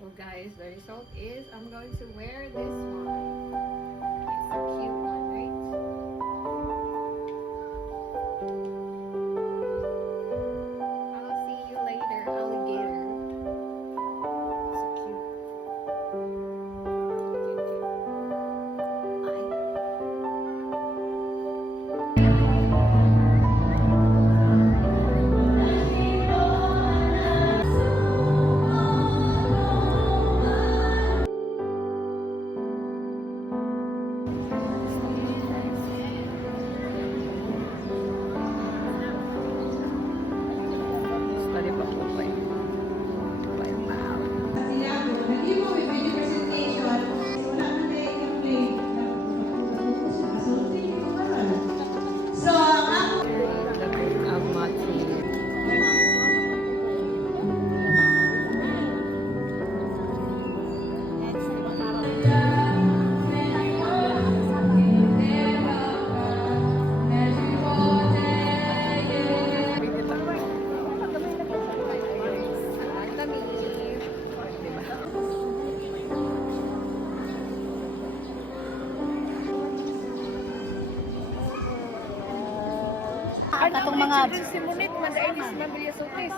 So guys, the result is I'm going to wear this one. It's a cute one, right? I'll see you later, alligator. So cute. Cute, cute. Study pa po pa yun. Wow. The makeup material. Katong mga Simonit, madainis na bilyasotes.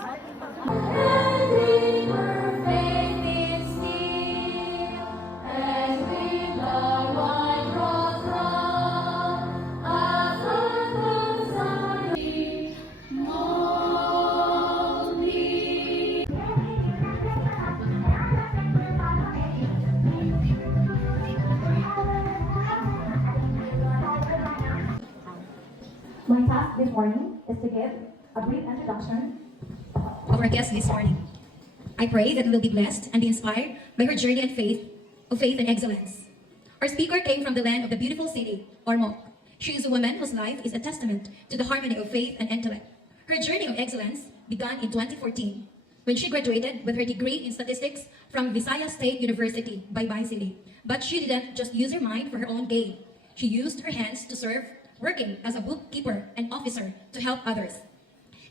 My task this morning is to give a brief introduction of our guest this morning. I pray that we will be blessed and be inspired by her journey and faith and excellence. Our speaker came from the land of the beautiful city, Ormoc. She is a woman whose life is a testament to the harmony of faith and intellect. Her journey of excellence began in 2014 when she graduated with her degree in statistics from Visayas State University, Baybay City. But she didn't just use her mind for her own gain. She used her hands to serve, working as a bookkeeper and officer to help others.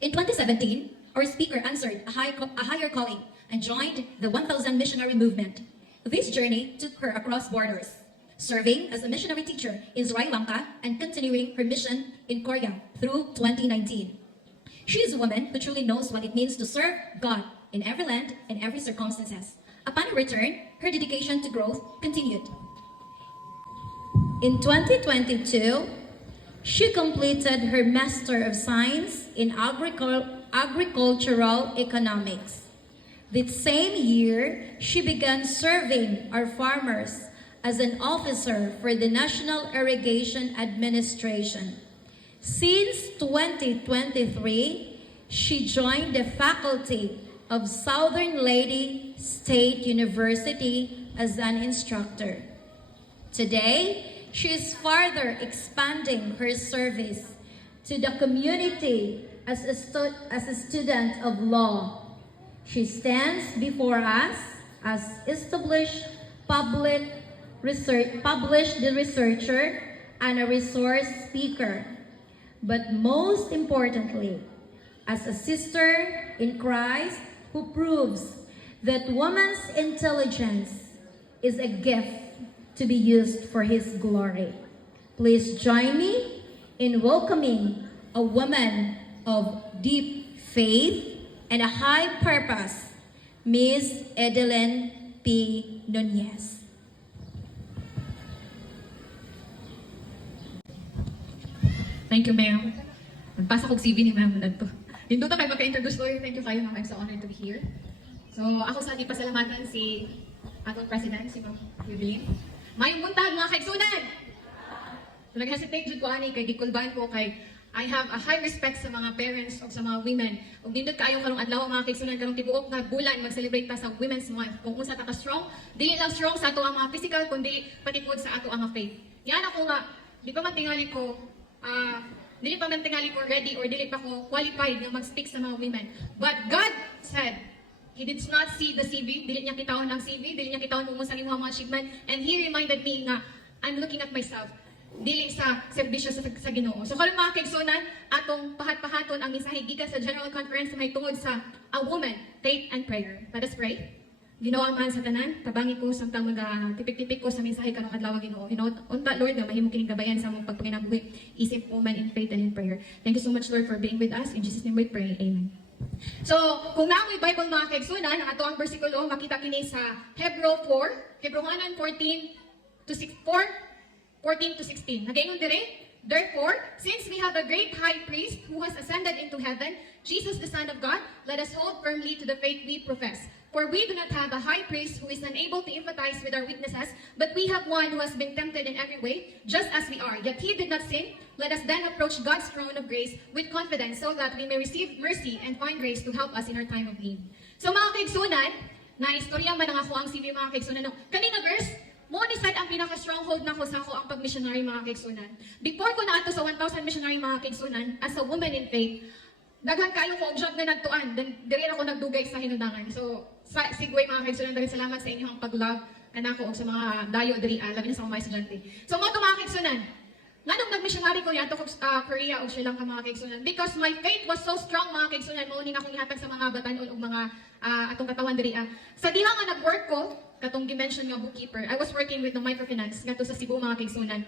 In 2017, our speaker answered a higher calling and joined the 1000 missionary movement. This journey took her across borders, serving as a missionary teacher in Sri Lanka and continuing her mission in Korea through 2019. She is a woman who truly knows what it means to serve God in every land and every circumstances. Upon her return, her dedication to growth continued. In 2022, she completed her Master of Science in Agricultural Economics. This same year, she began serving our farmers as an officer for the National Irrigation Administration. Since 2023, she joined the faculty of Southern Lady State University as an instructor. Today, she is further expanding her service to the community as a student of law. She stands before us as established published researcher and a resource speaker, but most importantly, as a sister in Christ who proves that woman's intelligence is a gift to be used for His glory. Please join me in welcoming a woman of deep faith and a high purpose, Ms. Edeline P. Nunez. Thank you, ma'am. Nagpasa ko CV ni ma'am dito. Hindi to kayo magka-introduce ko. Thank you kayo, ma'am. I'm so honored to be here. So, ako sa ating pasalamatan si atong president, si Ma'am Evelyn. Mayong buntag, mga kaigsunan! So, nag-hesitate dyan ko ani, kay gikulban ko, kay I have a high respect sa mga parents o sa mga women. Ug nindot kaayo karong adlaw mga kaigsunan karong tibuok nga bulan mag-celebrate ta sa Women's Month. Kung unsa ta ka strong, dili lang strong sa ato ang mga physical kundi pati pod sa ato ang faith. Yan ako nga, di pa man tingali ko dili pa man tingali ko ready or dili pa ko qualified na mag-speak sa mga women. But God said, He did not see the CV, dili niya kitahon ang CV, dili niya kitahon kung unsa imong mga achievement, and He reminded me nga I'm looking at myself. Dili sa serbisyo sa Ginoo. So karon mga kaigsunan, atong pahat-pahaton ang mensahe gikan sa General Conference may tungod sa a woman, faith and prayer. Let us pray. Ginawa man sa tanan, tabangi ko sa mga tipik-tipik ko sa mensahe karong adlaw Ginoo. Unta Lord nga mahimo kining gabayan sa among pagpanginabuhi, isip, woman in faith and in prayer. Thank you so much Lord for being with us. In Jesus name we pray. Amen. So, kung naamoy Bible mga kaigsunan, ang ato ang bersikulo makita kini sa Hebrew 4, Hebrewanon 14 to 16. Nagaingon dire, therefore, since we have a great high priest who has ascended into heaven, Jesus the Son of God, let us hold firmly to the faith we profess. For we do not have a high priest who is unable to empathize with our weaknesses, but we have one who has been tempted in every way, just as we are. Yet he did not sin. Let us then approach God's throne of grace with confidence so that we may receive mercy and find grace to help us in our time of need. So mga kaigsunan, na istorya man ang ako ang CV mga kaigsunan. Kanina verse, mo ni sad ang pinaka-stronghold na ko sa ako ang pag-missionary mga kaigsunan. Before ko na ato sa 1,000 missionary mga kaigsunan, as a woman in faith, daghan kayo ko ang job na nagtuan, then dire ako nagdugay sa hinudangan. So, sa Sigway mga kaigsunan, dahil salamat sa inyong pag-love kanako og sa mga dayo diri, labi na sa mga estudyante. So, mo to mga kaigsunan, nganong nag-missionary ko yato ko Korea o Sri Lanka mga kaigsunan, because my faith was so strong mga kaigsunan, mo ning akong ihatag sa mga batan-on og mga atong katawan diri. Sa diha nga nag-work ko, katong gi-mention nga bookkeeper, I was working with the microfinance ngadto sa Cebu mga kaigsunan.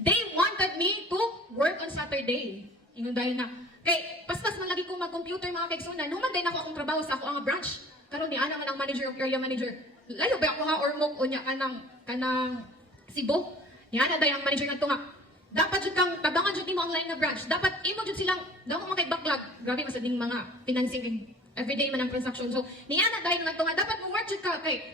They wanted me to work on Saturday. Ingon dahil na, kay paspas man lagi kong mag-computer mga kaigsunan, human din ako akong trabaho sa ako ang branch. Karon ni ana man ang manager of area manager. Layo ba ako ha or mo unya kanang Cebu. Ni ana day ang manager ngadto nga. Dapat jud kang tabangan jud nimo ang line na branch. Dapat imo jud silang daw mo kay backlog. Grabe masad ning mga financing everyday man ang transaction. So ni ana day ngadto nga dapat mo work jud ka kay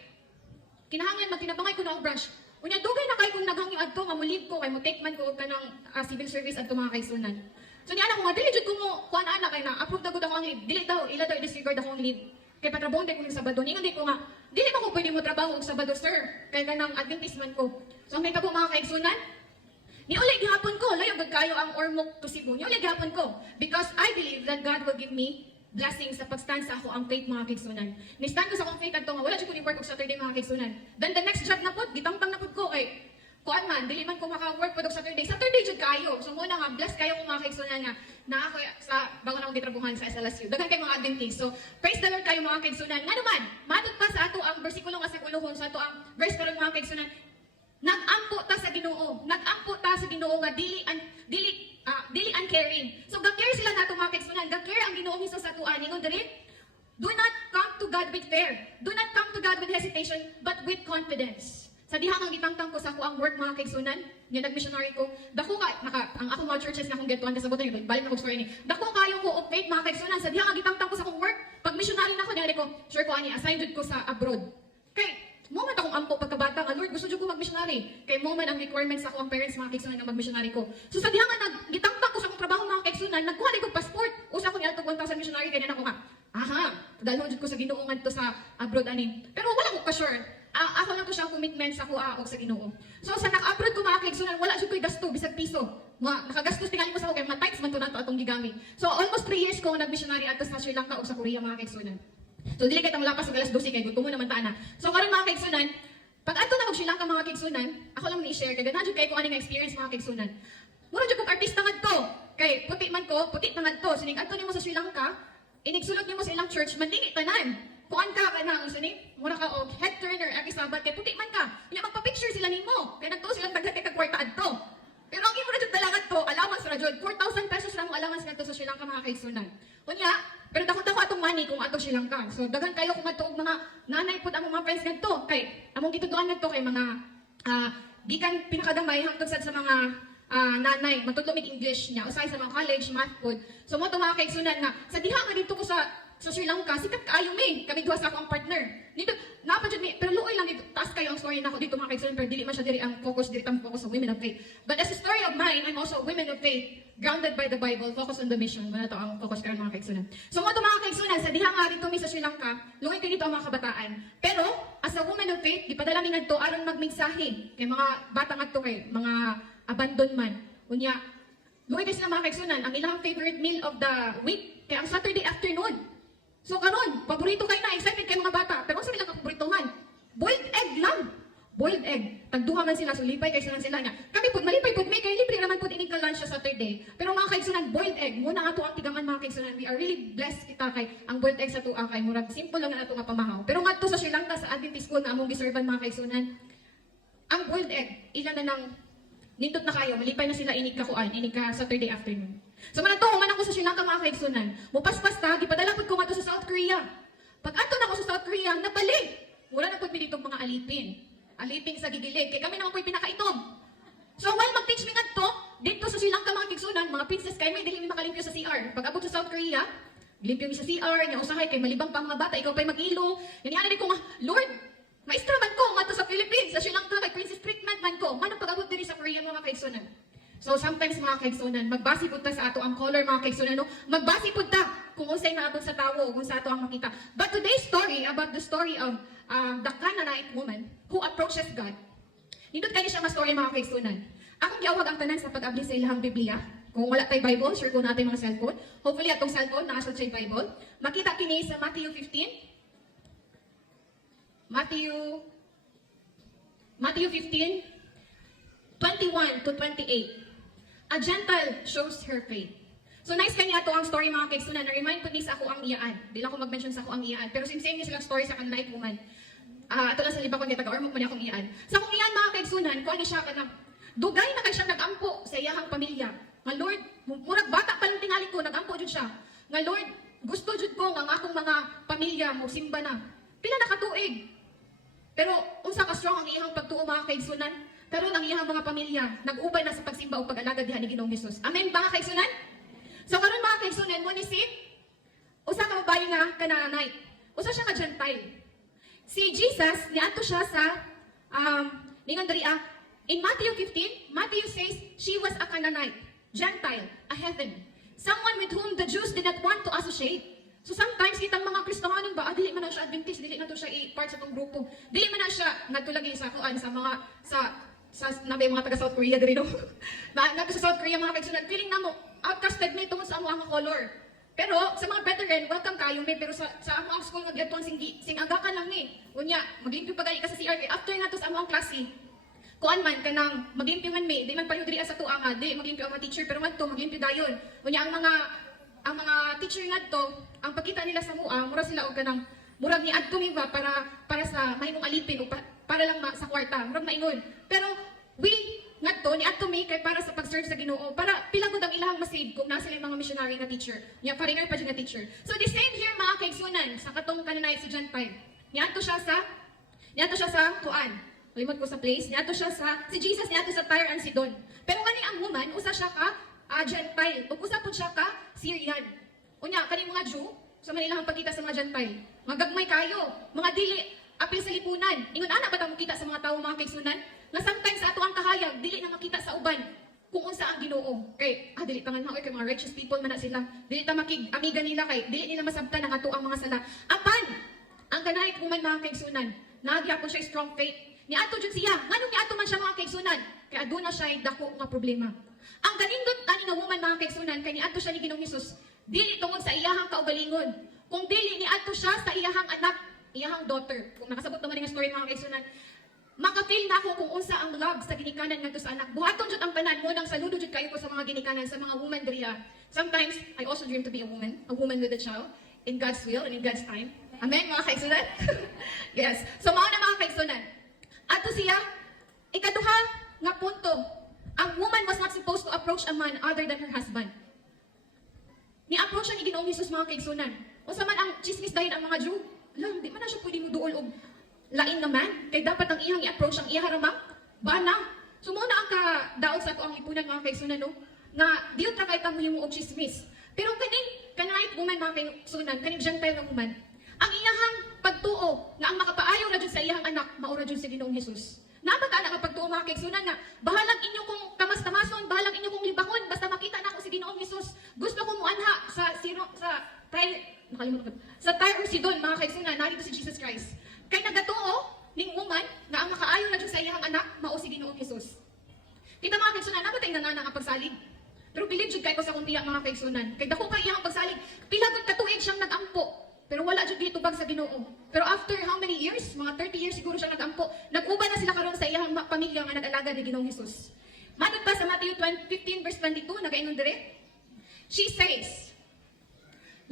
kinahanglan magtinabangay ko na ang branch. Unya dugay na kay kung naghangyo adto nga mulib ko kay mo take man ko kanang civil service adto mga kaigsunan. So niya ko nga dili jud ko mo kuan ana kay na approve na gud ako ang leave. Dili daw ila daw disregard ako ang leave. Kay patrabong day ko ng Sabado. Ningon di ko nga dili ba ko pwede mo trabaho og Sabado sir. Kay kanang Adventist man ko. So may kabo mga kaigsunan. Ni uli gihapon ko layo gud kayo ang Ormoc to Cebu. Ni uli gihapon ko because I believe that God will give me blessings sa pagstand sa ako ang faith mga kaigsunan. Ni stand ko sa akong faith adto nga wala jud ko ni work og Saturday mga kaigsunan. Then the next job na pud gitangtang na pud ko kay kuan man, dili man ko maka-work pud og Saturday. Saturday jud kayo. So muna nga bless kayo kung mga kaigsunan nga na ako sa bago na akong gitrabuhan sa SLSU. Daghan kay mga Adventist. So praise the Lord kayo mga kaigsunan. Nga naman, matod pa sa ato ang bersikulo nga sa kuluhon sa ato ang verse karon mga kaigsunan. Nag-ampo ta sa Ginoo. Nag-ampo ta sa Ginoo nga dili uncaring. So ga-care sila nato mga kaigsunan. Ga-care ang Ginoo sa atuan. Ingon diri, do not come to God with fear. Do not come to God with hesitation, but with confidence. Sa diha nga gitangtang ko sa ako ang work mga kaigsunan, nya nag-missionary ko. Dako ka ang ako mga churches nga akong getuan kasabutan balik na ko story ni. Dako kayo ko og faith mga kaigsunan. Sa diha nga gitangtang ko sa akong work, pag missionary na ako dali ko, sure ko ani assigned jud ko sa abroad. Kay moment akong ampo pagkabata nga Lord gusto jud ko mag-missionary. Kay moment ang requirements sa ako ang parents mga kaigsunan nga mag-missionary ko. So sa diha nga gitangtang ko sa akong trabaho mga kaigsunan, nagkuha ko passport. Usa ko niadto 1,000 missionary kay nako nga. Aha, dalhon jud ko sa Ginoo ngadto sa abroad ani. Pero wala ko ka sure. Ako lang ko siyang commitment sa kuha og sa Ginoo. So sa naka-upload ko mga kaigsunan, wala jud ko'y gasto bisag piso. Nakagastos tingali ko sa kay matites man to nato atong gigami. So almost 3 years ko nag-missionary ato sa Sri Lanka o sa Korea mga kaigsunan. So dili kay lapas og alas 12 kay gutom mo naman ta na. So karon mga kaigsunan, pag adto na og Sri Lanka mga kaigsunan, ako lang ni-share kay ganahan jud kay ko ani nga experience mga kaigsunan. Mura jud kog artista ngadto. Kay puti man ko, puti ta ngadto. Sining adto nimo sa Sri Lanka, inigsulod nimo sa ilang church, mandingi tanan. Kuan ka na usa ni, mura ka og head turner every Sabbath kay puti man ka. Nya magpa-picture sila nimo. Kay nagtuo silang daghan kay kwarta adto. Pero ang imo ra jud dalangan to, allowance ra jud 4,000 pesos lang mo allowance ngadto sa Sri Lanka mga kaigsunan. Unya, pero dako atong money kung ato Sri Lanka. So daghan kayo kung adto og mga nanay pud among mga friends ngadto. Kay among gituduan ngadto kay mga gikan pinakadamay hangtod sad sa mga nanay, matudlo mig English niya, usay sa mga college, math pod. So mo to mga kaigsunan na sa diha nga dito ko sa Sri Lanka, sikat kaayo mi. Kami duha sa akong partner. Dito, napajud mi, pero luoy lang dito. Taas kayo ang story nako dito mga kaigsunan, pero dili man siya diri ang focus, diri tam focus sa women of faith. But as a story of mine, I'm also a women of faith, grounded by the Bible, focus on the mission. Wala to ang focus karon mga kaigsunan. So mo to mga kaigsunan, sa diha nga dito mi sa Sri Lanka, luoy kay dito ang mga kabataan. Pero as a woman of faith, gipadala mi ngadto aron magmensahe kay mga bata ngadto kay mga abandoned man. Unya, luoy kay sila mga kaigsunan, ang ilang favorite meal of the week kay ang Saturday afternoon. So karon, paborito kay na, excited kay mga bata. Pero sa ilang paboritohan, boiled egg lang. Boiled egg. Tagduha man sila, so lipay kay sila niya. Kami pud malipay pud may kay libre naman pud inig ka lunch sa Saturday. Pero mga kaigsunan, boiled egg mo na ato ang tigaman mga kaigsunan. We are really blessed kita kay ang boiled egg sa tuwa kay murag simple lang na ato nga pamahaw. Pero ngadto sa Sri Lanka sa Adventist school na among giservan mga kaigsunan, ang boiled egg ilan na nang nindot na kayo, malipay na sila inig ka kuan, inig ka Saturday afternoon. So man ako sa Sri Lanka mga kaigsunan, mupaspas ta, gipadala pud ko ngadto sa South Korea. Pag ato na ako sa South Korea, napalig. Wala na pud mi ditong mga alipin. Alipin sa gigilig, kay kami naman po'y pinakaitom. So while mag-teach mi ngadto, dito sa Sri Lanka mga kaigsunan, mga princess kay may dili mi makalimpyo sa CR. Pag abot sa South Korea, limpyo mi sa CR, nya usahay kay malibang pa mga bata, ikaw pa'y mag-ilo. Yan di ko nga, Lord, maestra man ko ngadto sa Philippines, sa Sri Lanka kay princess treatment man ko. Manong pag-abot diri sa Korea mga kaigsunan. So sometimes mga kaigsunan, magbasi pud ta sa ato ang color mga kaigsunan, no? Magbasi pud ta kung unsay naabot sa tawo, kung sa ato ang makita. But today's story about the story of the Canaanite woman who approaches God. Nindot kani siya nga story mga kaigsunan. Akong giawag ang tanan sa pag-abli sa ilahang Biblia. Kung wala tay Bible, sure ko natin mga cellphone. Hopefully atong cellphone nakasud sa Bible. Makita kini sa Matthew 15. Matthew 15 21 to 28. A Gentile shows her faith. So nice kani ato ang story mga kaigsunan. Na-remind po ni sa ako ang iyaan. Di lang ko mag-mention sa ako ang iyaan. Pero same niya silang story sa Canaanite woman. Ato lang sa liba ko niya taga-ormok man akong iyaan. Sa akong iyaan mga kaigsunan, kung ano siya ka na, dugay na kay siya nag-ampo sa iyahang pamilya. Nga Lord, murag bata pa lang tingali ko, nag-ampo jud siya. Nga Lord, gusto jud ko nga akong mga pamilya mo simba na. Pila na katuig. Pero unsa ka strong ang iyahang pagtuo mga kaigsunan? Karon ang iyang mga pamilya nag-ubay na sa pagsimba o pag-alagad diha ni Ginoong Hesus. Amen ba kaigsunan? So karon mga kaigsunan mo ni si usa ka babae nga Canaanite. Usa siya ka Gentile. Si Jesus niadto siya sa ningon diri in Matthew 15, Matthew says she was a Canaanite, Gentile, a heathen. Someone with whom the Jews did not want to associate. So sometimes kitang mga Kristohanon ba, dili man na siya Adventist, dili na to siya part sa tong grupo. Dili man na siya nagtulagi sa kuan sa mga sa nabi mga taga South Korea diri no. Ngadto sa South Korea mga kaigsunan, feeling namo outcasted mi tungod sa among color. Pero sa mga veteran, welcome kayo mi, pero sa among school nga gyud sing agakan lang ni. Unya, maglimpyo pa gani ka sa CR after nga to sa among klase. Kuan man kanang maglimpyo man mi, di man payo diri sa tuwa nga, di maglimpyo ang mga teacher pero man to maglimpyo dayon. Unya ang mga teacher ngadto, ang pagkita nila sa mua, mura sila og kanang murag ni adto mi ba para sa mahimong alipin o para lang sa kwarta, murag maingon. Pero we ngadto ni adto mi kay para sa pag-serve sa Ginoo, para pila gud ang ilahang masave kung nasa mga missionary na teacher. Nya paringan pa jud nga teacher. So the same here mga kaigsunan sa katong Canaanite si Gentile. Niadto siya sa kuan. Limot ko sa place. Niadto siya si Jesus niadto sa Tyre and Sidon. Pero kani ang woman usa siya ka Gentile. Ug usa pud siya ka Syrian. Unya kani mga Jew sa Manilahang pagkita sa mga Gentile. Magagmay kayo, mga dili apil sa lipunan. Ingon ana ba ta makita sa mga tawo mga kaigsunan? Nga sometimes sa ato ang kahayag dili na makita sa uban kung unsa ang Ginoo. Kay dili pa nga kay mga righteous people man na sila. Dili ta makig-amiga nila kay dili nila masabtan ang ato ang mga sala. Apan ang Canaanite woman mga kaigsunan, nagyapon siya strong faith. Niadto jud siya. Nganong niadto man siya mga kaigsunan? Kay aduna siya dako nga problema. Ang kanindot ani nga woman mga kaigsunan kay niadto siya ni Ginoong Hesus. Dili tungod sa iyahang kaugalingon, kung dili niadto siya sa iyahang anak, iyahang daughter. Kung nakasabot naman nga story mga kaigsunan, makafeel na ako kung unsa ang love sa ginikanan ngadto sa anak. Buhaton jud ang tanan mo nang saludo jud kayo ko sa mga ginikanan sa mga woman diriya. Sometimes I also dream to be a woman with a child in God's will and in God's time. Amen mga kaigsunan. Yes. So mao na mga kaigsunan. Ato siya ikaduha nga punto. Ang woman was not supposed to approach a man other than her husband. Ni-approach siya ni Ginoong Hesus mga kaigsunan. Unsa man ang chismis dahil ang mga Jew. Lang, di man na siya pwede mo duol og lain naman. Kay dapat ang iyang i-approach ang iyang haramang bana. So muna ang kadaot sa ato ang lipunan mga kaigsunan no, nga diyo tra kay tamo yung og chismis. Pero kaning Canaanite woman mga kaigsunan, kaning Gentile nga woman, ang iyahang pagtuo nga ang makapaayo ra jud sa iyang anak, maura jud sa Ginoong Hesus. Napaka na nga pagtuo mga kaigsunan nga bahalang inyo kong tamas-tamason, bahalang inyo kong libakon basta makita na ako si Ginoong Hesus. Gusto ko mo anha sa Tyre or Sidon mga kaigsunan, narito si Jesus Christ. Kay nagatuo ning woman nga ang makaayo na jud sa iyang anak mao si Ginoong Hesus. Kita mga kaigsunan, namatay na nga ang pagsalig. Pero believe jud kay ko sa kuntiya mga kaigsunan. Kay dako kay iyang pagsalig, pila gud ka tuig siyang nagampo. Pero wala jud dito bag sa Ginoo. Pero after how many years? Mga 30 years siguro siya nagampo. Nag-uban na sila karon sa iyang pamilya nga nag-alaga ni Ginoong Hesus. Matod pa sa Matthew 15 verse 22, nagaingon dire. She says,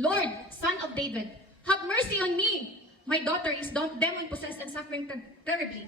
Lord, Son of David, have mercy on me. My daughter is demon-possessed and suffering terribly.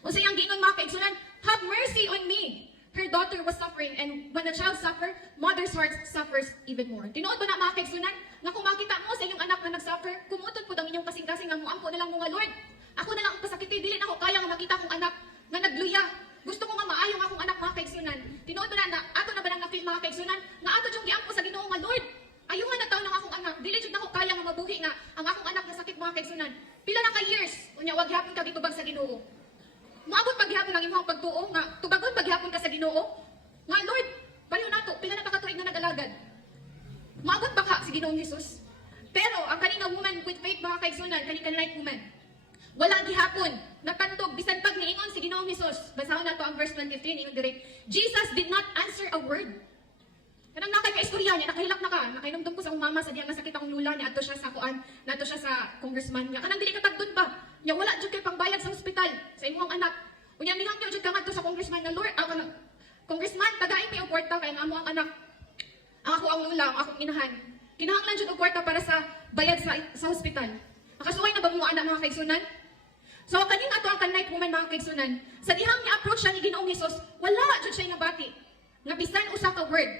O sa iyang giingon mga kaigsunan, have mercy on me. Her daughter was suffering, and when a child suffers, mother's heart suffers even more. Tinuod ba na mga kaigsunan, na kung makita mo sa iyong anak na nagsuffer, kumutod po ang inyong kasing-kasing nga muampo na lang mga Lord. Ako na lang ang pasakiti, dili na ako kaya nga makita akong anak na nagluya. Gusto ko nga maayong akong anak mga kaigsunan. Tinuod ba na ato na ba nang na-feel mga kaigsunan, nga ato yung giampo sa Ginoo nga Lord. Ayong nga nagtaon ng akong anak, dili jud na ako kaya nga mabuhi nga ang akong anak na sakit mga kaigsunan. Pila na ka years, unya wag gyapon ka gitubag sa Ginoo. Moabot paghapon ang imong pagtuo nga tubagon paghapon ka sa Ginoo. Nga Lord, baliw nato, pila na pakatuig na nag-alagad. Moabot ba ka si Ginoong Hesus? Pero ang kaninga woman with faith mga kaigsunan, kaninga woman, wala gihapon natantog bisan pag niingon si Ginoong Hesus. Basahon nato ang verse 115 ingon dire. Jesus did not answer a word. Kanang nakay-istorya niya, nakahilak na ka, nakainomdom ko sa akong mama sa diya nga sakit akong lula niya, ato siya sa kuan, nato siya sa congressman niya. Kanang dili ka tagdon pa. Nya wala jud kay pangbayad sa ospital sa imong anak. Unya mihang jud ka ngadto sa congressman na Lord, congressman, tagain mi og kwarta kay amo ang anak. Ang ako ang lula, ang akong inahan. Kinahanglan jud og kwarta para sa bayad sa ospital. Nakasuway na ba mo anak mga kaigsunan? So kaning ato ang kanay woman mga kaigsunan, sa dihang ni-approach siya ni Ginoong Hesus, wala jud siya nabati. Nga bisan usa ka word.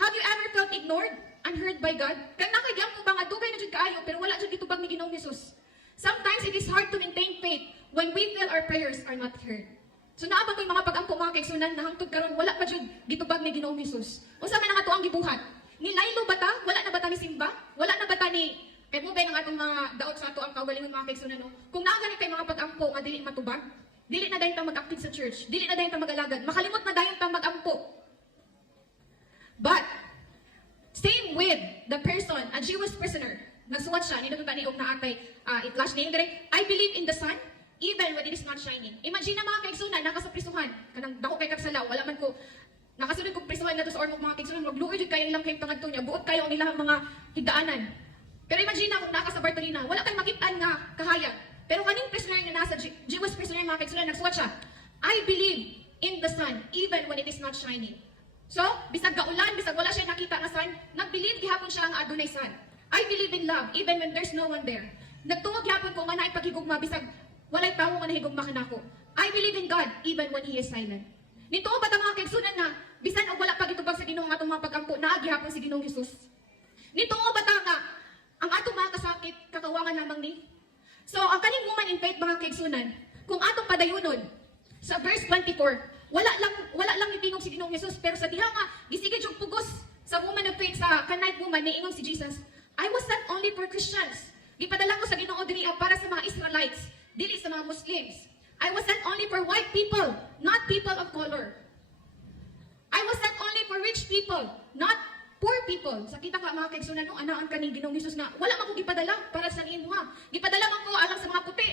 Have you ever felt ignored, unheard by God? Kaya nakagyam mo ba nga dugay na jud kaayo pero wala jud gitubag ni Ginoong Hesus. Sometimes it is hard to maintain faith when we feel our prayers are not heard. So naabang ko yung mga pag-ampo mga kaigsunan na hangtod karon wala pa jud gitubag ni Ginoong Hesus. Unsa man ang ato ang gibuhat? Ni Lailo bata? Wala na bata ni Simba? Wala na bata ni kay mo ba ang atong mga daot sa ato ang kaugalingon mga kaigsunan no? Kung naa gani kay mga pag-ampo nga dili matubag, dili na dayon ta mag-active sa church, dili na dayon ta mag-alagad, makalimot na dayon ta mag-ampo. But, same with the person, a Jewish prisoner, nagsuwat siya, ninutunta ni og naatay, i-flash niya yung direct, I believe in the sun, even when it is not shining. Imagine na mga kaigsunan, naka sa prisuhan, kanang dako kay kagsalaw, wala man ko, nakasunod kong prisuhan na to sa ormok mga kaigsunan, magluoy jud kayo ilang kayong tangadto niya, buot kayo ang ilang mga higdaanan. Pero imagine na kung naka sa Bartolina, wala kang makitaan nga kahayag. Pero kaning prisoner nga nasa Jewish prisoner mga kaigsunan, nagsuwat siya, I believe in the sun, even when it is not shining. So, bisag gaulan, bisag wala siya nakita nga sun, nag-believe gihapon siya nga adunay sun. I believe in love, even when there's no one there. Nagtuog gihapon ko nga naay paghigugma, bisag walay tawo nga nahigugma kanako. I believe in God, even when He is silent. Nito ba ta mga kaigsunan nga, bisan og wala pa gitubag sa Ginoo nga atong mga pag-ampo, naa gihapon si Ginoong Hesus. Nito ba ta nga, ang atong mga kasakit, kakawangan lamang ni. So, ang kaning woman in faith mga kaigsunan, kung atong padayunon, sa verse 24, wala lang itingog si Ginoong Hesus, pero sa diha nga gisigid yung pugos sa woman of faith sa kanay woman niingon si Jesus, I was sent only for Christians. Gipadala ko sa Ginoo diri para sa mga Israelites, dili sa mga Muslims. I was sent only for white people, not people of color. I was sent only for rich people, not poor people. Sa kita ka mga kaigsunan no, anaan kaning Ginoong Hesus nga wala man ko gipadala para sa imuha. Gipadala man ko alang sa mga puti.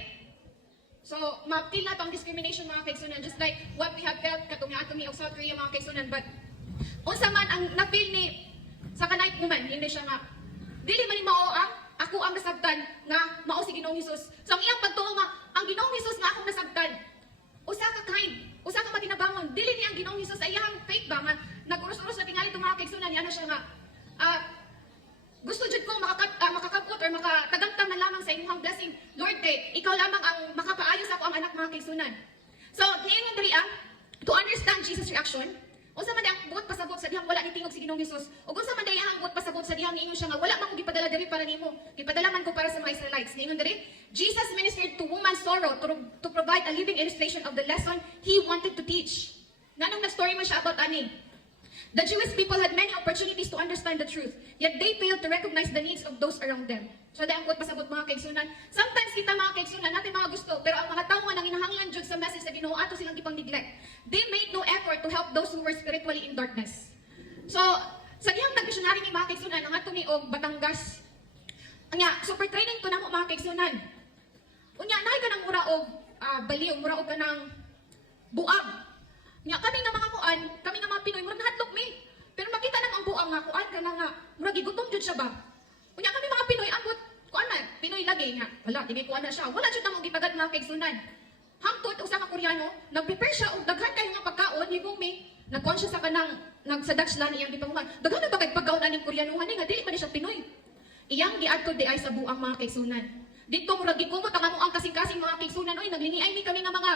So, ma-feel na ang discrimination mga kaigsunan, just like what we have felt katong atong of South Korea mga kaigsunan. But, unsa man ang na-feel ni sa kanay woman, hindi siya nga, dili man ni mao ako ang nasabtan nga mao si Ginoong Hesus. So, ang iyang pagtuo nga, ang Ginoong Hesus nga akong nasabtan, usa ka kind, usa ka matinabangon, dili ni ang Ginoong Hesus ay iyang faith ba nga, nag-uros-uros na tingali itong mga kaigsunan, ano siya nga, gusto jud ko makakabot or makatagamtam na lamang sa imong blessing. Lord, kay ikaw lamang ang makapaayo sa ako ang anak mga kaigsunan. So, niingon diri to understand Jesus' reaction, unsa man ang buot pasabot sa dihang wala ni tingog si Ginoong Hesus, ug unsa man ang buot pasabot sa dihang ingon siya nga wala man ko gipadala diri para nimo, gipadala man ko para sa mga Israelites. Niingon diri, Jesus ministered to woman's sorrow to provide a living illustration of the lesson he wanted to teach. Nganong nag-story man siya about ani? The Jewish people had many opportunities to understand the truth, yet they failed to recognize the needs of those around them. So, dahil ang pasabot mga kaigsunan, sometimes kita mga kaigsunan, natin mga gusto, pero ang mga tao nga nang inahanglan jud sa message sa Ginoo ato silang gipang neglect. They made no effort to help those who were spiritually in darkness. So, sa dihang nag-missionary ni mga kaigsunan, ang ato ni og Batangas, anya, super training to namo mga kaigsunan. Unya, naay ka ng mura og baliw, mura og ka ng buag. Nya kami nga mga kuan, kami nga mga Pinoy, murag nahadlok mi. Pero makita nang ang buang nga kuan kana nga, murag gigutom jud siya ba. Unya kami mga Pinoy, ambot kuan na, Pinoy lagi nga. Wala, tingay kuan na siya. Wala jud namo gipagad mga kaigsunan. hangtod usa ka Koreano, nag-prepare siya og daghan kayo nga pagkaon, higong mi, nag-conscious sa kanang nagsadag sila niyang gipanguhan. Daghan na ba kay pagkaon aning Koreanuhan nga dili man ni siya Pinoy. Iyang giadto di ay sa buang mga kaigsunan. Dito murag gikumot ang amuang kasing-kasing mga kaigsunan, oy nagliniay mi kami nga mga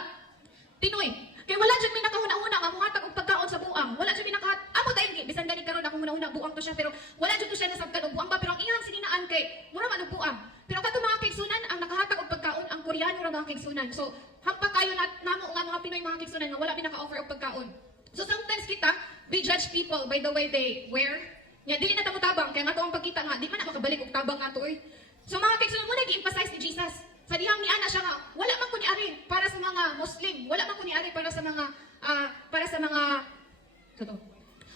Pinoy. Kay wala jud mi nakahuna-una nga muhatag og pagkaon sa buang. Wala jud mi amo tayong bisan gani karon ako muna-una buang to siya pero wala jud to siya nasabtan og buang pa pero ang iyang sininaan kay mura man og buang. Pero kato mga kaigsunan ang nakahatag og pagkaon ang Koreano ra mga kaigsunan. So hampa kayo namo nga mga Pinoy mga kaigsunan nga wala mi naka-offer og pagkaon. So sometimes kita we judge people by the way they wear. Nya dili na ta mo tabang kay nga to ang pagkita nga di man na makabalik og tabang nga to oy. So mga kaigsunan mo na gi-emphasize ni Jesus. Sa dihang ni ana siya nga wala man ko ni ari para sa mga Muslim, wala man ko ni ari para sa mga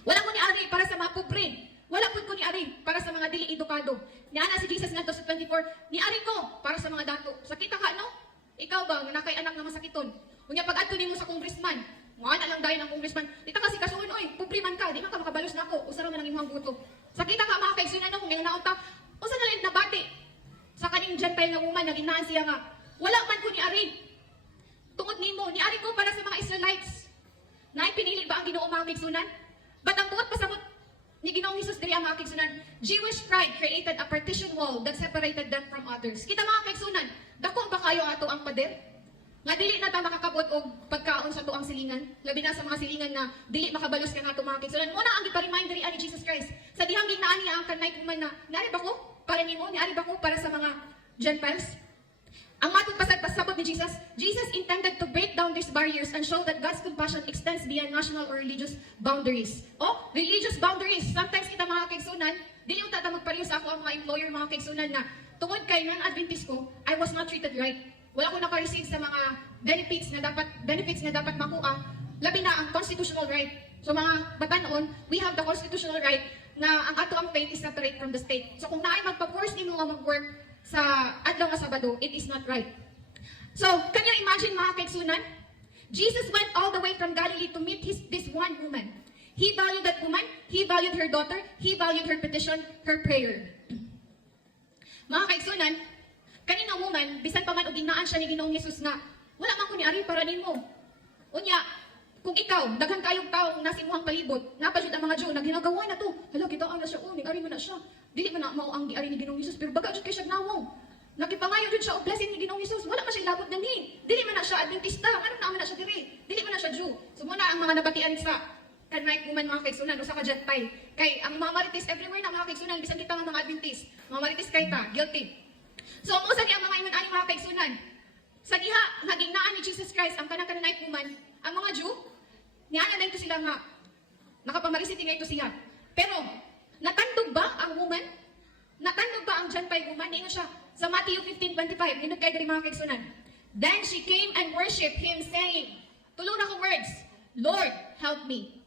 wala ko ni ari para sa mga pobre. Wala pud ko ni ari para sa mga dili edukado. Ni ana si Jesus ngadto sa 24, ni ari ko para sa mga dato. Sakita ka no? Ikaw ba nga nakay anak nga masakiton? Unya pag adto nimo sa congressman, nga na lang dayon ang congressman. Dita kasi kasuon oy, pobre man ka, di man ka makabalos nako. Usa ra man ang imong buto. Sakita ka mga kaigsunan no kung naon ta. Usa na lang nabati sa kaning Gentile nga woman naginaan siya nga wala man ko ni ari. Tungod nimo, ni ari ko para sa mga Israelites. Naay pinili ba ang Ginoo mga kaigsunan? But ang buot pasabot ni Ginoong Hesus diri ang mga kaigsunan, Jewish pride created a partition wall that separated them from others. Kita mga kaigsunan, dako ba kayo ato ang pader? Nga dili na ta makakabot og pagkaon sa tuang silingan, labi na sa mga silingan na dili makabalos ka nato mga kaigsunan. Muna ang gipa-remind diri ani Jesus Christ. Sa dihang ginaan niya ang kanay kuman na nari ba ko para nimo, ni ari ba ko para sa mga Gentiles? Ang matong pasabot ni Jesus, Jesus intended to break down these barriers and show that God's compassion extends beyond national or religious boundaries. Oh, religious boundaries. Sometimes kita mga kaigsunan, dili uta ta magpareho sa ako ang mga employer mga kaigsunan na tungod kay nang Adventist ko, I was not treated right. Wala ko naka-receive sa mga benefits na dapat makuha, labi na ang constitutional right. So mga batanon, we have the constitutional right na ang ato ang faith is separate from the state. So kung naay magpa-force nimo nga mag-work sa adlaw nga Sabado, it is not right. So, can you imagine mga kaigsunan? Jesus went all the way from Galilee to meet this one woman. He valued that woman, he valued her daughter, he valued her petition, her prayer. Mga kaigsunan, kanina woman, bisan pa man og ginaan siya ni Ginoong Hesus nga, wala man ko ni ari para nimo. Unya, kung ikaw, daghan kayong taong nasimuhang palibot, napajud ang mga Diyo, naginagawa na to. Hala, kita ang na siya, ari man na siya. Dili man na mao ang giari ni Ginoong Hesus, pero baga jud kay siya nawong. Nakipangayo jud siya og blessing ni Ginoong Hesus. Wala man siya labot nani. Dili man na siya Adventista, ano na man na siya diri. Dili man na siya Jew. So muna ang mga nabatian sa kanay kuman mga kaigsunan usa ka Gentile. Kay ang mga marites everywhere na mga kaigsunan bisan kita nga mga Adventist. Mga marites kay ta, guilty. So mo sa ang mga ingon ani mga kaigsunan. Sa diha naginaan ni Jesus Christ ang kanang-kanay kuman, ang mga Jew niana na ito sila nga nakapamarisiti nga ito siya. Pero natandog ba ang woman? Natandog ba ang Gentile woman? Ingon siya sa Matthew 15:25. Hinod kay diri mga kaigsunan. Then she came and worshipped him saying, tulo na ko words, Lord, help me.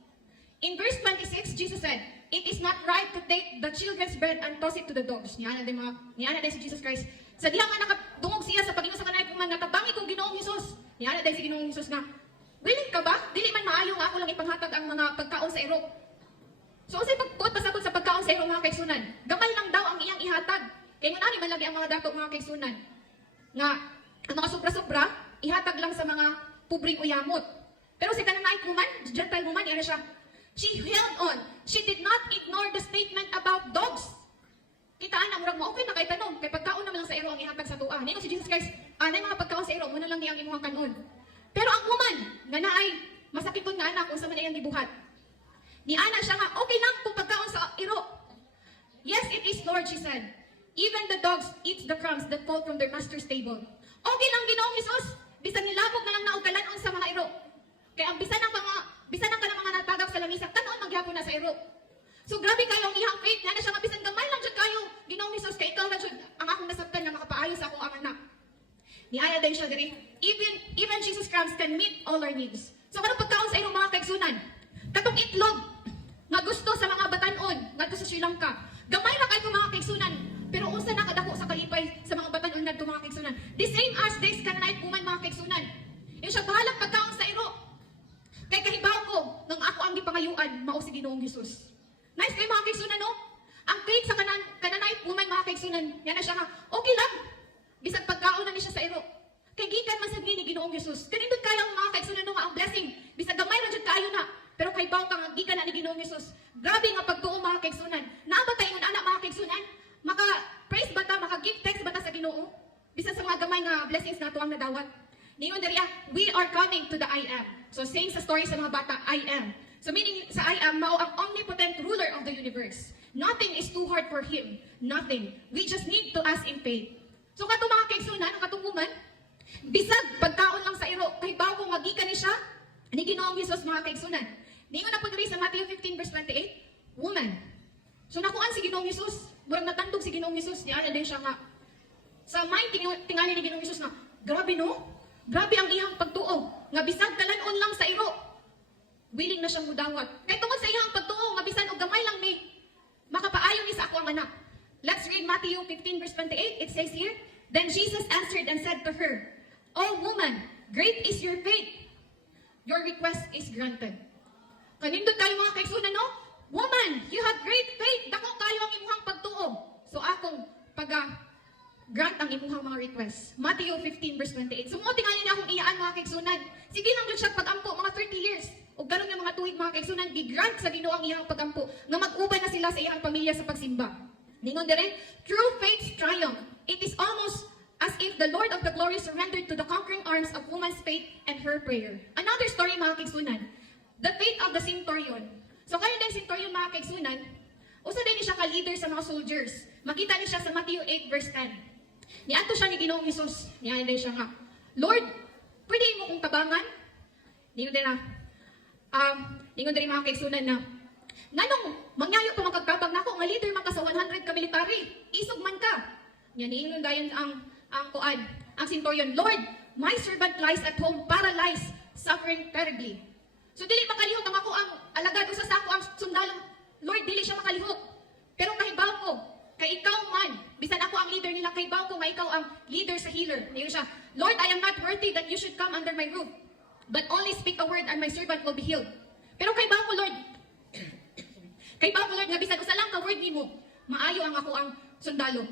In verse 26, Jesus said, it is not right to take the children's bread and toss it to the dogs. Niana din si Jesus Christ. Sa diha nga nakadungog siya sa pag-ingon sa kanay kuman nga tabangi kong Ginoong Hesus. Niana din si Ginoong Hesus nga, willing ka ba? Dili man maayo nga ako lang ipanghatag ang mga pagkaon sa iro. So unsay pagtuot pasabot sa pagkaon sa iro mga kaigsunan? Gamay lang daw ang iyang ihatag. Kay ngunani man lagi ang mga dato mga kaigsunan. Nga ang mga sobra-sobra ihatag lang sa mga pubring uyamot. Pero si kananay kuman, Gentile woman, ano siya? She held on. She did not ignore the statement about dogs. Kitaan na murag mo okay na kay tanom kay pagkaon naman lang sa iro ang ihatag sa tuwa. Ningon si Jesus Christ, anay mga pagkaon sa iro mo na lang diyang imong kanon. Pero ang woman nga naay masakiton nga anak unsa man iyang gibuhat. Ni ana siya nga okay lang kung pagkaon sa iro. Yes, it is Lord, she said. Even the dogs eat the crumbs that fall from their master's table. Okay lang Ginoong Hesus, bisan nilabog na lang naog kalanon sa mga iro. Kay ang bisan ng mga natagap sa lamisa, kanon magyapon na sa iro. So grabe kayo ang iyang faith, na siya nga bisan gamay lang jud kayo. Ginoong Hesus kay ikaw ra jud ang akong nasabtan nga makapaayo sa akong anak. Ni aya din siya diri. Even Jesus Christ can meet all our needs. So kanang pagkaon sa iro mga kaigsunan, katong itlog nga gusto sa mga batanon ngadto sa Sri Lanka. Gamay ra kayo mga kaigsunan, pero unsa nakadako sa kalipay sa mga batanon ngadto mga kaigsunan. The same as this kanay kuman mga kaigsunan. Yung siya bahalang pagkaon sa iro. Kay kahibaw ko nang ako ang gipangayuan mao si Ginoong Hesus. Nice kay mga kaigsunan no? Ang faith sa kananay kuman mga kaigsunan, yan na siya nga okay lang. Bisag pagkaon na ni siya sa iro. Kay gikan man sa ni Ginoong Hesus. Kanindot kayo ang mga kaigsunan nga ang blessing. Bisag gamay ra jud kayo na. Pero kay baw ka nga gikan na ni Ginoong Hesus. Grabe nga pagtuo mga kaigsunan. Naa ba tayo anak mga kaigsunan? Maka praise ba ta, maka give thanks ba ta sa Ginoo? Bisan sa mga gamay nga blessings na tuwang nadawat. Ningon diriya, we are coming to the I am. So saying sa story sa mga bata, I am. So meaning sa I am, mao ang omnipotent ruler of the universe. Nothing is too hard for him. Nothing. We just need to ask in faith. So kato mga kaigsunan, ang katungkuman, bisag pagkaon lang sa iro, kay bago magikan ni siya, ni Ginoong Hesus mga kaigsunan. Ningon na po diri sa Matthew 15 verse 28, woman. So nakuan si Ginoong Hesus, murag natandog si Ginoong Hesus, niya din siya nga. Sa mind tingali ni Ginoong Hesus na, grabe no? Grabe ang iyang pagtuo, nga bisag kalanon lang sa iro. Willing na siyang mudawat. Kay tungod sa iyang pagtuo, nga bisan og gamay lang ni makapaayon ni sa ako ang anak. Let's read Matthew 15 verse 28. It says here, then Jesus answered and said to her, "O woman, great is your faith. Your request is granted." Kanindot kayo mga kaigsunan, no? Woman, you have great faith. Dako kayo ang imuhang pagtuo. So akong grant ang imuhang mga request. Matthew 15 verse 28. So mo tingali niya akong iyaan mga kaigsunan. Sige lang jud siya pagampo mga 30 years. Ug karon nga mga tuig mga kaigsunan, gigrant sa Ginoo ang iyang pagampo nga mag-uban na sila sa iyang pamilya sa pagsimba. Ningon dire, true faith's triumph. It is almost as if the Lord of the glory surrendered to the conquering arms of woman's faith and her prayer. Another story mga kaigsunan. The faith of the centurion. So kayo din centurion mga kaigsunan, usa din siya ka-leader sa mga soldiers. Makita ni siya sa Matthew 8 verse 10. Niadto siya ni Ginoong Hesus. Niya din siya nga, Lord, pwede mo kong tabangan? Ningon din na, ningon din mga kaigsunan na, nganong mangyayo pa magkagtabang nako nga leader man ka sa 100 ka military, isog man ka. Niya niingon dayon ang kuan, ang centurion, Lord, my servant lies at home paralyzed, suffering terribly. So dili makalihok ang ako ang alagad usa sa ako ang sundalo. Lord, dili siya makalihok. Pero kahibaw ko, kay ikaw man, bisan ako ang leader nila, kahibaw ko nga ikaw ang leader sa healer. Niyo siya, Lord, I am not worthy that you should come under my roof. But only speak a word and my servant will be healed. Pero kahibaw ko, Lord, nga bisan usa lang ka word nimo, maayo ang ako ang sundalo.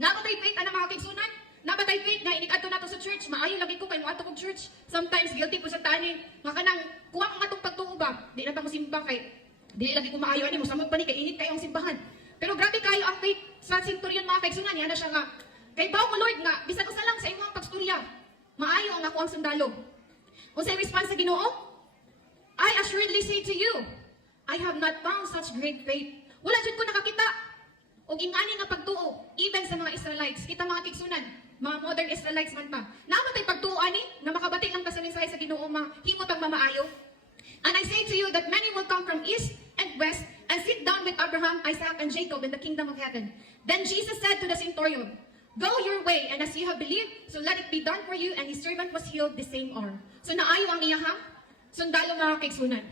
Nabatay faith ana mga kaigsunan. Nabatay faith nga inig-adto nato sa church, maayo lagi ko kay moadto kog church. Sometimes guilty ko sa tani, nga kanang kuha ang atong pagtuo ba. Di na ta mo simba kay di lagi ko maayo ani mo samot pa ni kay init kayo ang simbahan. Pero grabe kayo ang faith sa centurion mga kaigsunan, yana siya nga. Kay bawo ko Lord nga bisan usa lang sa imong pagstorya, maayo ang ako ang sundalo. Unsay response sa Ginoo? I assuredly say to you, I have not found such great faith. Wala jud ko nakakita og ingani nga pagtuo even sa mga Israelites. Kita mga kaigsunan, mga modern Israelites man pa. Namatay pagtuo ani nga makabatik lang ta sa mensahe sa Ginoo mahimot ang mamaayo. And I say to you that many will come from east and west and sit down with Abraham, Isaac, and Jacob in the kingdom of heaven. Then Jesus said to the centurion, go your way, and as you have believed, so let it be done for you. And his servant was healed the same hour. So naayo ang iyahang sundalo mga kaigsunan.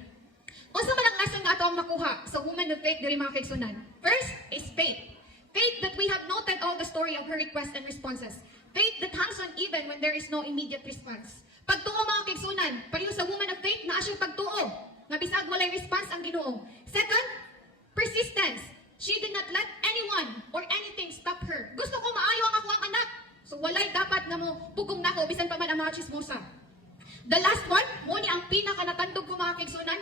Unsa man ang lesson nga ato ang makuha sa woman of faith diri mga kaigsunan? First is faith. Faith that we have noted all the story of her requests and responses. Faith that hangs on even when there is no immediate response. Pagtuo mga kaigsunan, pareho sa woman of faith na asyong pagtuo, nga bisag walay response ang Ginoo. Second, persistence. She did not let anyone or anything stop her. Gusto ko maayo ang ako ang anak. So walay dapat nga mo pugong nako bisan pa man ang mga chismosa. The last one, mo ni ang pinaka natandog ko mga kaigsunan.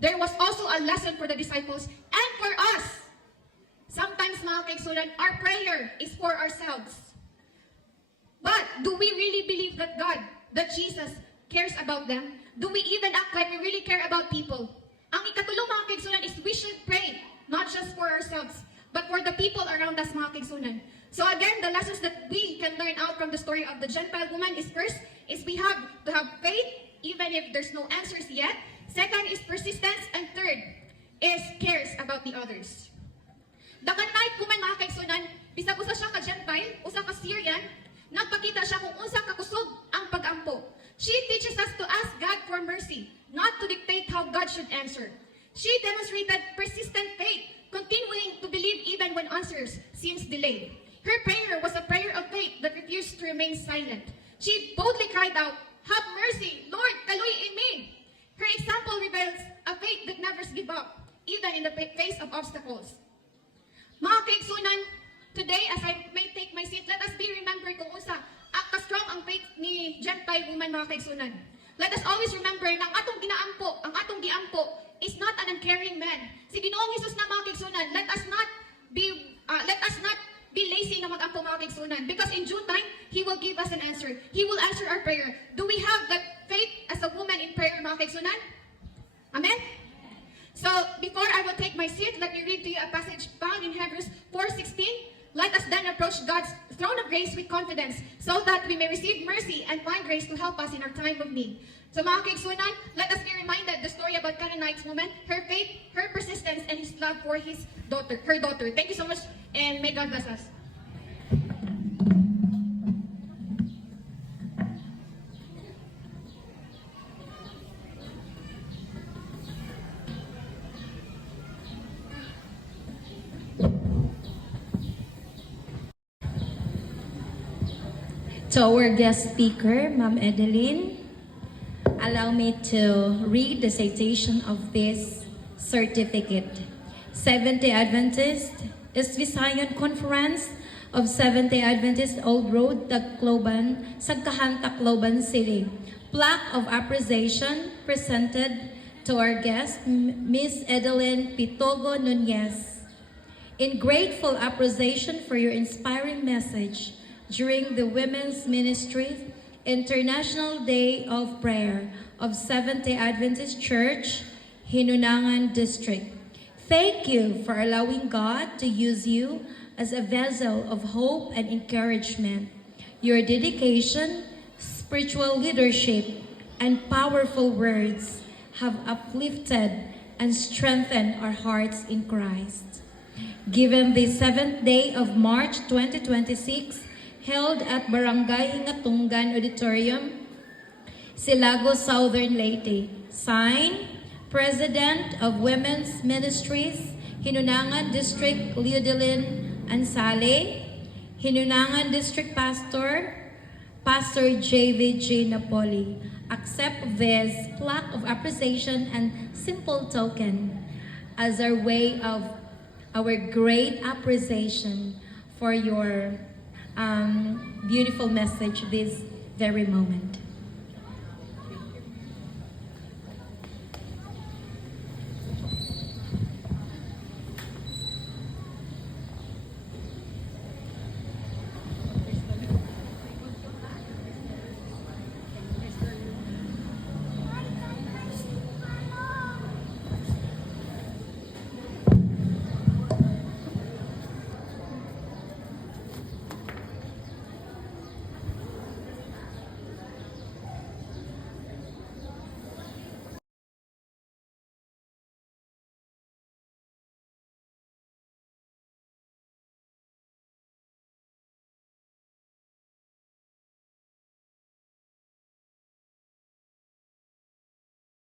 There was also a lesson for the disciples and for us. Sometimes mga kaigsunan, our prayer is for ourselves. But do we really believe that God, that Jesus cares about them? Do we even act like we really care about people? Ang ikatulong mga kaigsunan is we should pray, not just for ourselves, but for the people around us mga kaigsunan. So again, the lessons that we can learn out from the story of the Gentile woman is first, is we have to have faith, even if there's no answers yet. Second is persistence, and third is cares about the others. The Canaanite woman mga kaigsunan, bisag usa siya ka Gentile, usa ka Syrian, nagpakita siya kung unsa kakusog ang pag-ampo. She teaches us to ask God for mercy, not to dictate how God should answer. She demonstrated persistent faith, continuing to believe even when answers seems delayed. Her prayer was a prayer of faith that refused to remain silent. She boldly cried out, have mercy, Lord, kaluy in me. Her example reveals a faith that never gives up, even in the face of obstacles. Mga kaigsunan, today as I may take my seat, let us be remembered kung unsa ka-strong ang faith ni Gentile woman mga kaigsunan. Let us always remember na ang atong ginaampo, ang atong giampo is not an uncaring man. Si Ginoong Hesus na mga kaigsunan, let us not be lazy na mag-ampo mga kaigsunan, because in due time, He will give us an answer. He will answer our prayer. Do we have that faith as a woman in prayer mga kaigsunan? Amen? So, before I will take my seat, let me read to you a passage found in Hebrews 4:16. Let us then approach God's throne of grace with confidence, so that we may receive mercy and find grace to help us in our time of need. So mga kaigsunan, let us be reminded the story about Canaanite's woman, her faith, her persistence, and his love for her daughter. Thank you so much, and may God bless us. To our guest speaker, Ma'am Edeline, allow me to read the citation of this certificate. Seventh-day Adventist Visayan Conference of Seventh-day Adventist Old Road, Tacloban, Sagkahan, Tacloban City. Plaque of appreciation presented to our guest, Miss Edeline Pitogo Nunez. In grateful appreciation for your inspiring message during the Women's Ministry International Day of Prayer of Seventh-day Adventist Church, Hinunangan District. Thank you for allowing God to use you as a vessel of hope and encouragement. Your dedication, spiritual leadership, and powerful words have uplifted and strengthened our hearts in Christ. Given the 7th day of March 2026, held at Barangay Hingatungan Auditorium, Silago, Southern Leyte. Signed, President of Women's Ministries, Hinunangan District, Leodelin Ansale. Hinunangan District Pastor, Pastor JVJ Napoli. Accept this plaque of appreciation and simple token as our way of our great appreciation for your beautiful message this very moment.